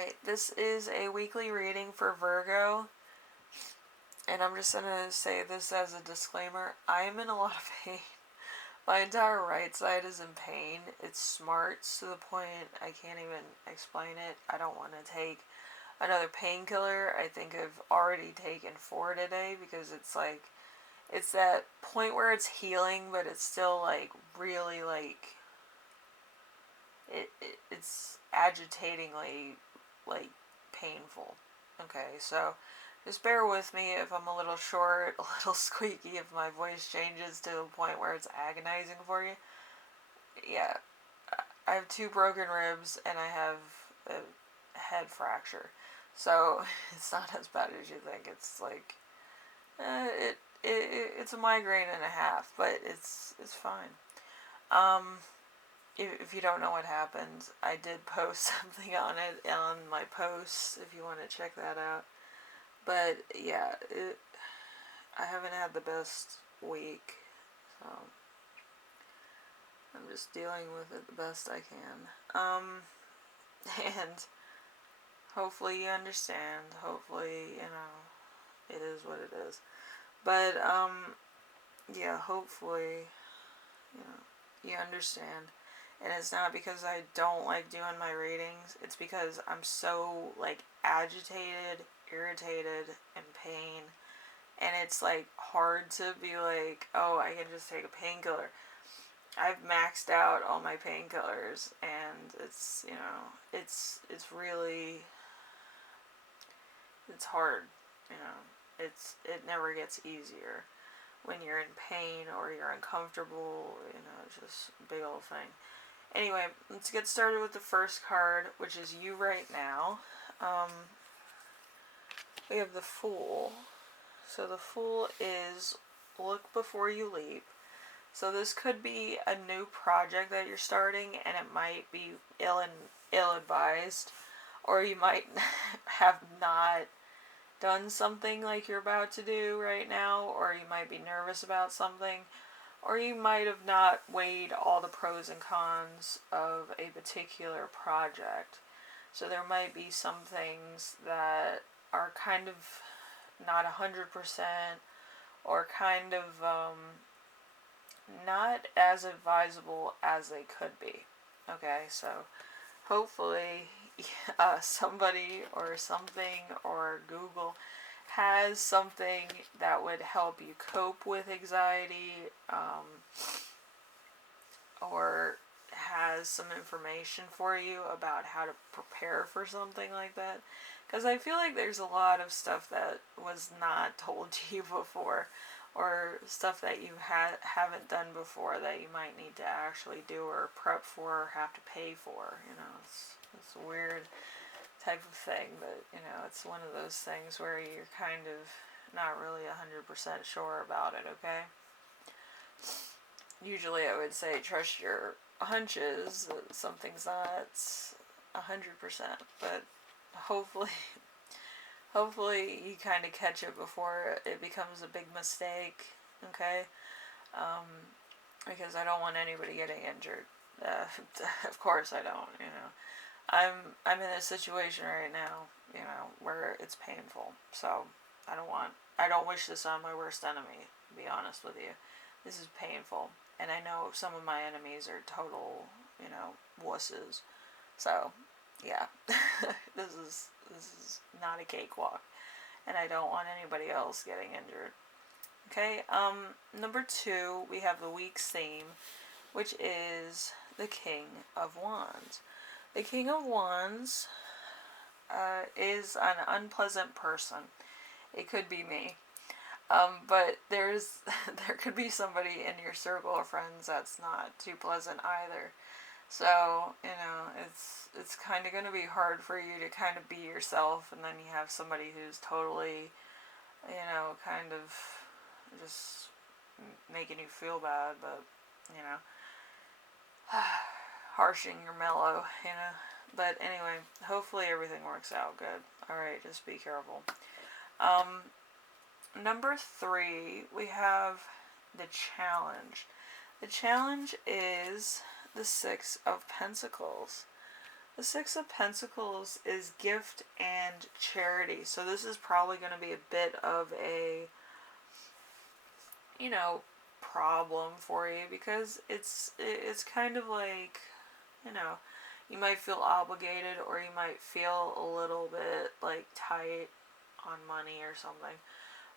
Alright, this is a weekly reading for Virgo, and I'm just going to say this as a disclaimer. I am in a lot of pain. My entire right side is in pain. It smarts to the point I can't even explain it. I don't want to take another painkiller. I think I've already taken 4 today because it's like, it's that point where it's healing, but it's still like really like, it's agitatingly like painful. Okay, so just bear with me if I'm a little short, a little squeaky, if my voice changes to a point where it's agonizing for you. Yeah, I have 2 broken ribs and I have a head fracture. So it's not as bad as you think. It's like, it's a migraine and a half, but it's fine. If you don't know what happened, I did post something on it on my posts if you want to check that out. But yeah, I haven't had the best week, so I'm just dealing with it the best I can. And hopefully you understand. Hopefully, it is what it is. But yeah, hopefully, you understand. And it's not because I don't like doing my readings. It's because I'm so, like, agitated, irritated, in pain. And it's, like, hard to be like, oh, I can just take a painkiller. I've maxed out all my painkillers. And it's, it's really, it's hard. It never gets easier when you're in pain or you're uncomfortable. It's just a big old thing. Anyway, let's get started with the first card, which is you right now. We have the Fool. So the Fool is look before you leap. So this could be a new project that you're starting, and it might be ill-advised, or you might have not done something like you're about to do right now, or you might be nervous about something. Or you might have not weighed all the pros and cons of a particular project. So there might be some things that are kind of not 100% or kind of not as advisable as they could be. Okay, so hopefully somebody or something or Google has something that would help you cope with anxiety, or has some information for you about how to prepare for something like that. Because I feel like there's a lot of stuff that was not told to you before, or stuff that you haven't done before that you might need to actually do or prep for or have to pay for. It's a weird type of thing, but it's one of those things where you're kind of not really 100% sure about it. Okay, usually I would say trust your hunches that something's not 100%, but hopefully you kind of catch it before it becomes a big mistake. Okay, because I don't want anybody getting injured. Of course I don't. I'm in a situation right now, where it's painful. So I don't wish this on my worst enemy, to be honest with you. This is painful. And I know some of my enemies are total, wusses. So, yeah. this is not a cakewalk. And I don't want anybody else getting injured. Okay, number 2, we have the week's theme, which is the King of Wands. The King of Wands is an unpleasant person. It could be me. But there could be somebody in your circle of friends that's not too pleasant either. So, it's kind of going to be hard for you to kind of be yourself, and then you have somebody who's totally, kind of just making you feel bad, but, harshing your mellow, But anyway, hopefully everything works out good. Alright, just be careful. Number 3, we have the challenge. The challenge is the 6 of Pentacles. The Six of Pentacles is gift and charity. So this is probably going to be a bit of a, you know, problem for you, because it's kind of like, you know, you might feel obligated, or you might feel a little bit like tight on money or something.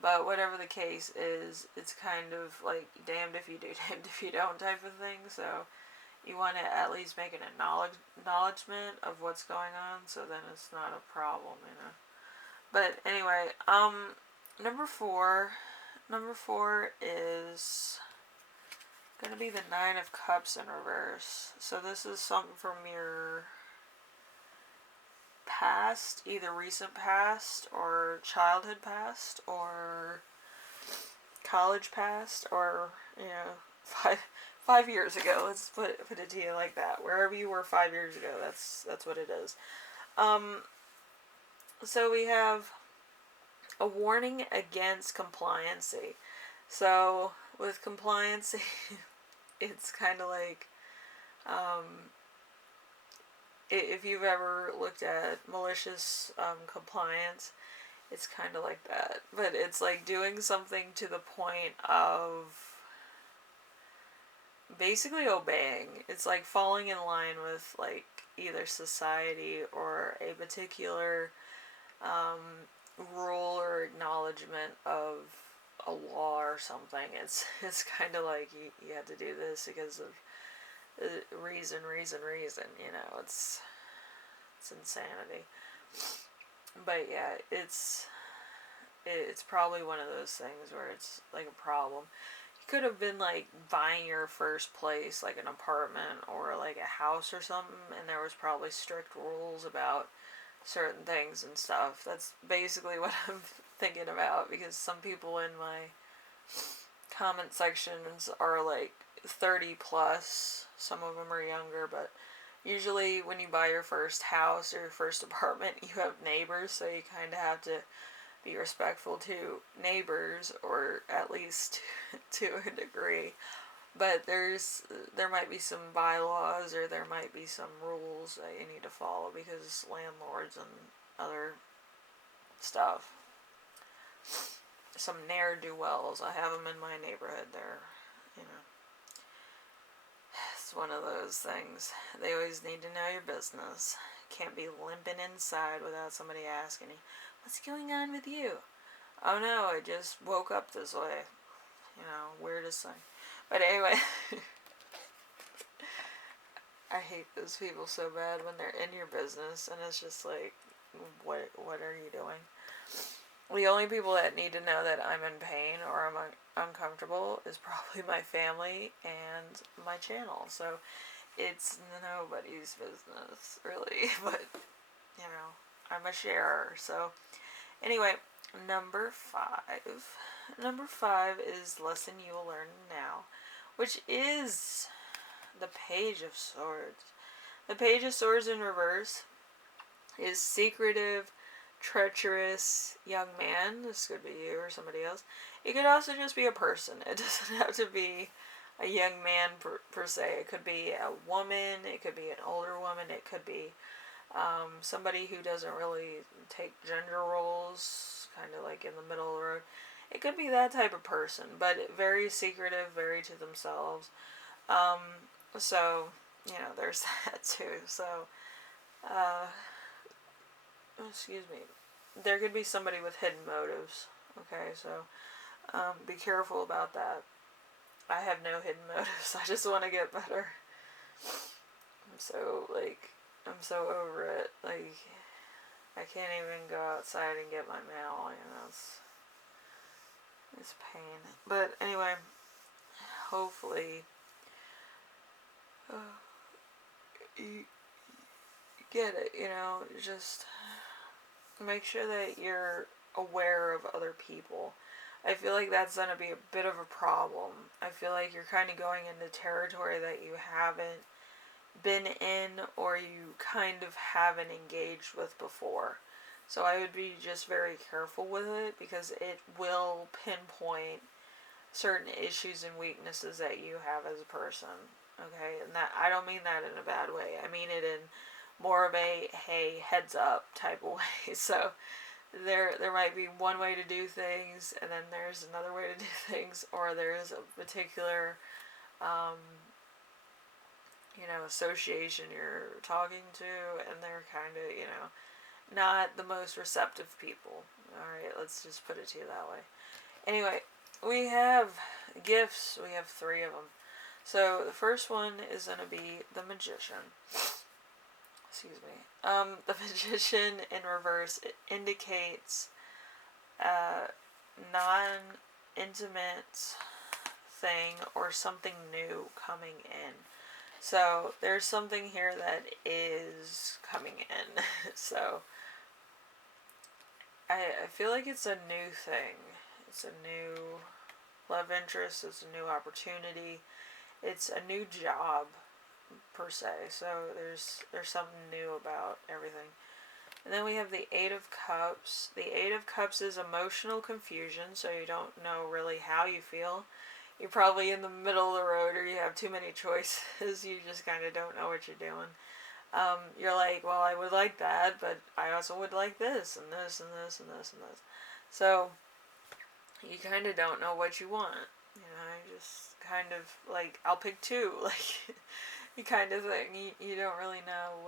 But whatever the case is, it's kind of like damned if you do, damned if you don't type of thing. So you want to at least make an acknowledgement of what's going on, so then it's not a problem, you know. But anyway, number four is gonna be the Nine of Cups in reverse. So this is something from your past, either recent past or childhood past or college past, or, you know, 5 years ago. Let's put it to you like that. Wherever you were 5 years ago, that's what it is. So we have a warning against compliancy. So with compliancy, it's kind of like, if you've ever looked at malicious compliance, it's kind of like that. But it's like doing something to the point of basically obeying. It's like falling in line with like either society or a particular rule or acknowledgement of a law or something. It's kind of like you have to do this because of reason, you know. It's insanity. But yeah, it's probably one of those things where it's like a problem. You could have been like buying your first place, like an apartment or like a house or something, and there was probably strict rules about certain things and stuff. That's basically what I'm thinking about, because some people in my comment sections are like 30 plus. Some of them are younger, but usually when you buy your first house or your first apartment, you have neighbors, so you kind of have to be respectful to neighbors, or at least to a degree. But there might be some bylaws, or there might be some rules that you need to follow, because landlords and other stuff. Some ne'er-do-wells, I have them in my neighborhood. They're, you know, it's one of those things. They always need to know your business. Can't be limping inside without somebody asking you, what's going on with you? Oh no, I just woke up this way. You know, weirdest thing. But anyway, I hate those people so bad when they're in your business and it's just like, what are you doing? The only people that need to know that I'm in pain or I'm uncomfortable is probably my family and my channel. So it's nobody's business, really. But, you know, I'm a sharer. So anyway, number 5. Number 5 is Lesson You Will Learn Now, which is the Page of Swords. The Page of Swords in reverse is secretive, treacherous young man. This could be you or somebody else. It could also just be a person. It doesn't have to be a young man per se. It could be a woman. It could be an older woman. It could be somebody who doesn't really take gender roles, kind of like in the middle of the road. It could be that type of person, but very secretive, very to themselves. So, you know, there's that too. So, excuse me. There could be somebody with hidden motives. Okay, so be careful about that. I have no hidden motives. I just want to get better. I'm so over it. Like, I can't even go outside and get my mail. You know, it's pain. But anyway, hopefully, you get it. You know, just make sure that you're aware of other people. I feel like that's going to be a bit of a problem. I feel like you're kind of going into territory that you haven't been in, or you kind of haven't engaged with before. So I would be just very careful with it, because it will pinpoint certain issues and weaknesses that you have as a person. Okay, and that, I don't mean that in a bad way. I mean it in more of a, hey, heads up type of way. So there might be one way to do things, and then there's another way to do things, or there's a particular association you're talking to, and they're kind of, not the most receptive people. Alright, let's just put it to you that way. Anyway, we have gifts. We have 3 of them. So the first one is going to be the Magician. Excuse me. The Magician in reverse, it indicates non-intimate thing or something new coming in. So there's something here that is coming in. So I feel like it's a new thing. It's a new love interest. It's a new opportunity. It's a new job, per se. So there's something new about everything. And then we have the 8 of Cups. The 8 of Cups is emotional confusion, so you don't know really how you feel. You're probably in the middle of the road, or you have too many choices. You just kind of don't know what you're doing. You're like, well, I would like that, but I also would like this, and this, and this, and this, and this. So you kind of don't know what you want. You just kind of like, I'll pick 2. Like, you kind of thing. You don't really know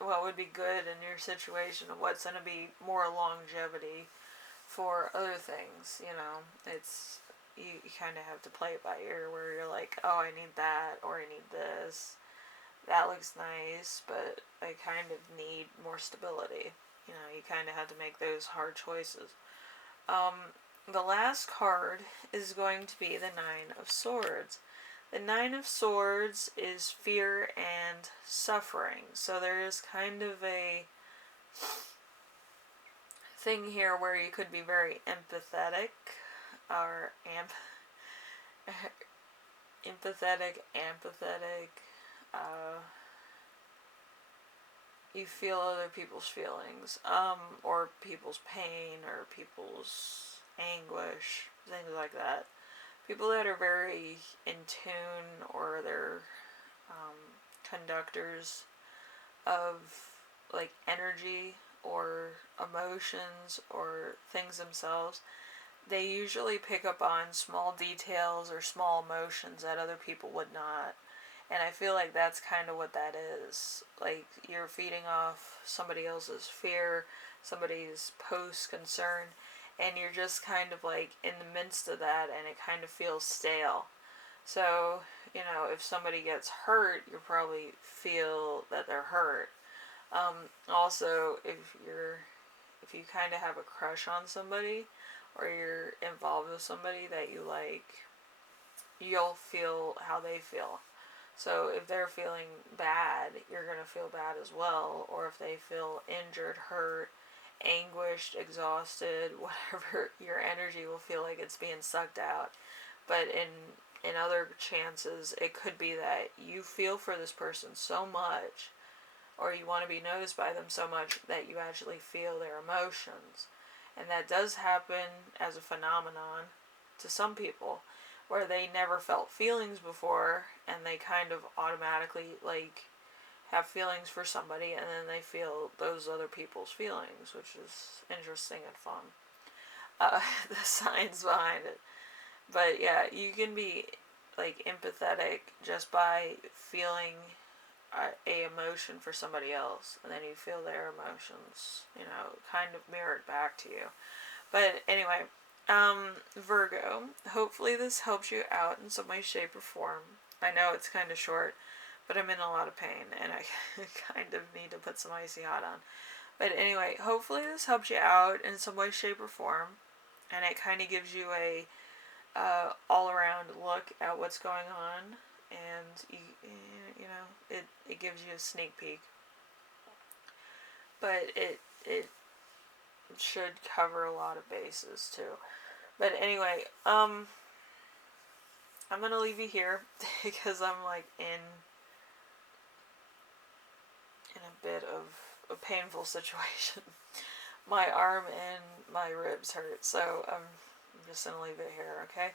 what would be good in your situation, and what's going to be more longevity for other things. It's you kind of have to play it by ear, where you're like, oh, I need that, or I need this. That looks nice, but I kind of need more stability. You kind of have to make those hard choices. The last card is going to be the 9 of Swords. The 9 of Swords is fear and suffering. So there is kind of a thing here where you could be very empathetic, or empathetic. You feel other people's feelings, or people's pain, or people's anguish, things like that. People that are very in tune, or they're conductors of like energy or emotions or things themselves, they usually pick up on small details or small emotions that other people would not. And I feel like that's kind of what that is. Like, you're feeding off somebody else's fear, somebody's post-concern, and you're just kind of like in the midst of that, and it kind of feels stale. So, if somebody gets hurt, you probably feel that they're hurt. Also, if you kind of have a crush on somebody, or you're involved with somebody that you like, you'll feel how they feel. So if they're feeling bad, you're going to feel bad as well. Or if they feel injured, hurt, anguished, exhausted, whatever, your energy will feel like it's being sucked out. But in other chances, it could be that you feel for this person so much, or you want to be noticed by them so much, that you actually feel their emotions. And that does happen as a phenomenon to some people, where they never felt feelings before, and they kind of automatically like have feelings for somebody, and then they feel those other people's feelings, which is interesting and fun. The science behind it. But yeah, you can be like empathetic just by feeling a emotion for somebody else, and then you feel their emotions, kind of mirrored back to you. But anyway, Virgo, hopefully this helps you out in some way, shape, or form. I know it's kind of short, but I'm in a lot of pain, and I kind of need to put some icy hot on. But anyway, hopefully this helps you out in some way, shape, or form, and it kind of gives you a all-around look at what's going on, and it gives you a sneak peek. But it should cover a lot of bases too. But anyway, I'm gonna leave you here because I'm like in a bit of a painful situation. My arm and my ribs hurt, so I'm just gonna leave it here, okay?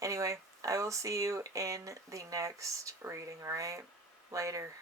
Anyway, I will see you in the next reading, alright? Later.